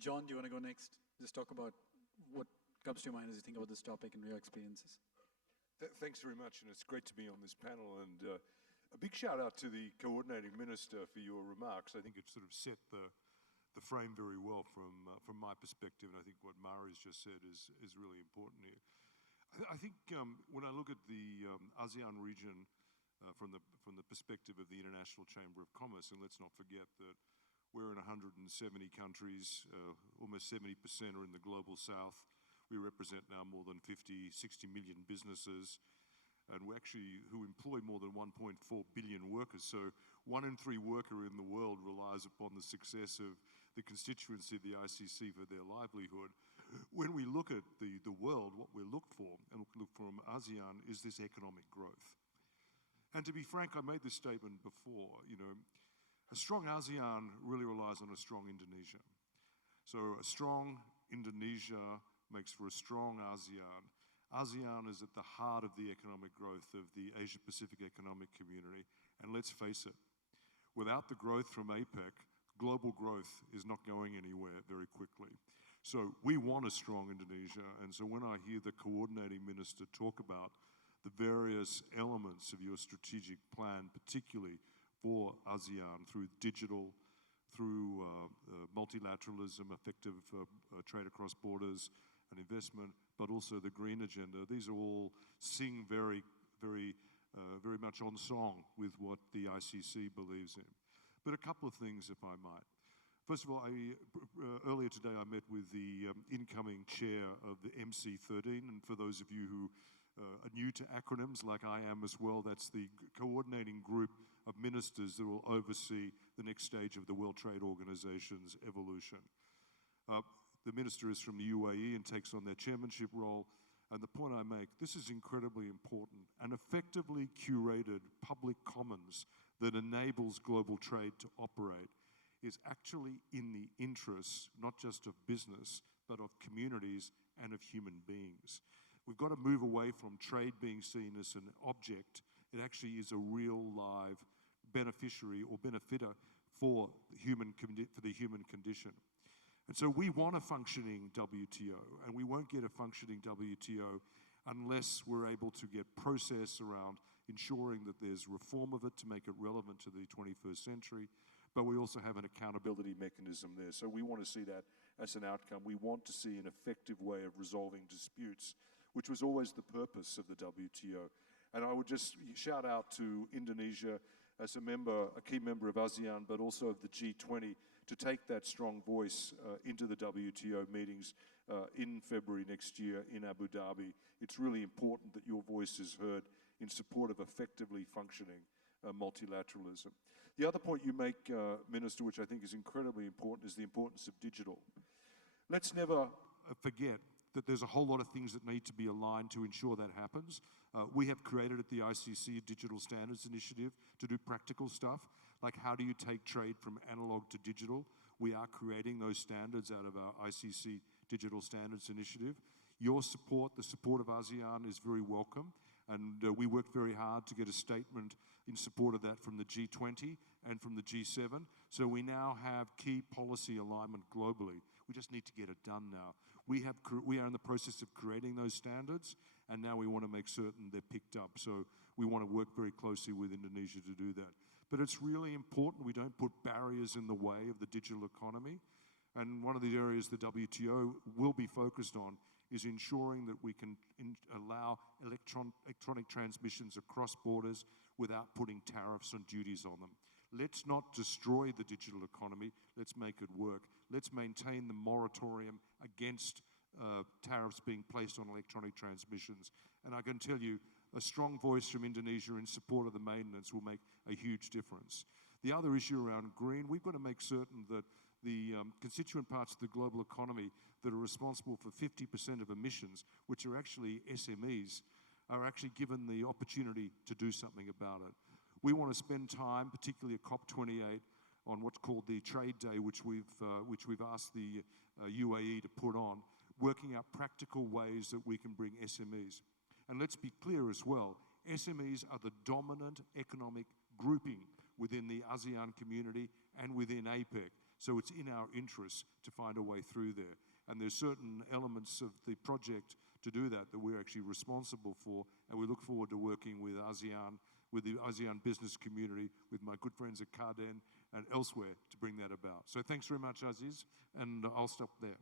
John, do you want to go next? Just talk about what comes to your mind as you think about this topic and your experiences. Thanks very much, and it's great to be on this panel. And a big shout out to the coordinating minister for your remarks. I think it sort of set the frame very well from my perspective, and I think what Mara's just said is really important here. I think when I look at the ASEAN region from the perspective of the International Chamber of Commerce, and let's not forget that we're in 170 countries, almost 70% are in the global south. We represent now more than 50, 60 million businesses, and who employ more than 1.4 billion workers. So 1 in 3 worker in the world relies upon the success of the constituency of the ICC for their livelihood. When we look at the world, what we look for, and look from ASEAN, is this economic growth. And to be frank, I made this statement before, a strong ASEAN really relies on a strong Indonesia. So a strong Indonesia makes for a strong ASEAN. ASEAN is at the heart of the economic growth of the Asia-Pacific Economic Community. And let's face it, without the growth from APEC, global growth is not going anywhere very quickly. So we want a strong Indonesia. And so when I hear the coordinating minister talk about the various elements of your strategic plan, particularly for ASEAN, through digital, through multilateralism, effective trade across borders and investment, but also the green agenda. These are all sing very much on song with what the ICC believes in. But a couple of things, if I might. First of all, earlier today I met with the incoming chair of the MC13, and for those of you who are new to acronyms, like I am as well, that's the coordinating group of ministers that will oversee the next stage of the World Trade Organization's evolution. The minister is from the UAE and takes on their chairmanship role. And the point I make, this is incredibly important. An effectively curated public commons that enables global trade to operate is actually in the interests, not just of business, but of communities and of human beings. We've got to move away from trade being seen as an object. It actually is a real live beneficiary or benefitter for the human condition. And so we want a functioning WTO, and we won't get a functioning WTO unless we're able to get process around ensuring that there's reform of it to make it relevant to the 21st century, but we also have an accountability mechanism there. So we want to see that as an outcome. We want to see an effective way of resolving disputes, which was always the purpose of the WTO. And I would just shout out to Indonesia as a key member of ASEAN, but also of the G20, to take that strong voice into the WTO meetings in February next year in Abu Dhabi. It's really important that your voice is heard in support of effectively functioning multilateralism. The other point you make, Minister, which I think is incredibly important, is the importance of digital. Let's never forget that there's a whole lot of things that need to be aligned to ensure that happens. We have created at the ICC a digital standards initiative to do practical stuff, like how do you take trade from analog to digital. We are creating those standards out of our ICC Digital Standards Initiative. Your support, the support of ASEAN, is very welcome, and we worked very hard to get a statement in support of that from the G20 and from the G7. So we now have key policy alignment globally. We just need to get it done now. We are in the process of creating those standards, and now we want to make certain they're picked up. So we want to work very closely with Indonesia to do that. But it's really important we don't put barriers in the way of the digital economy. And one of the areas the WTO will be focused on is ensuring that we can allow electronic transmissions across borders without putting tariffs and duties on them. Let's not destroy the digital economy. Let's make it work. Let's maintain the moratorium against tariffs being placed on electronic transmissions. And I can tell you, a strong voice from Indonesia in support of the maintenance will make a huge difference. The other issue around green, we've got to make certain that the constituent parts of the global economy that are responsible for 50% of emissions, which are actually SMEs, are actually given the opportunity to do something about it. We want to spend time, particularly at COP28, on what's called the Trade Day, which we've asked the UAE to put on, working out practical ways that we can bring SMEs. And let's be clear as well, SMEs are the dominant economic grouping within the ASEAN community and within APEC. So it's in our interest to find a way through there. And there's certain elements of the project to do that we're actually responsible for, and we look forward to working with ASEAN, with the ASEAN business community, with my good friends at Carden and elsewhere to bring that about. So thanks very much, Aziz, and I'll stop there.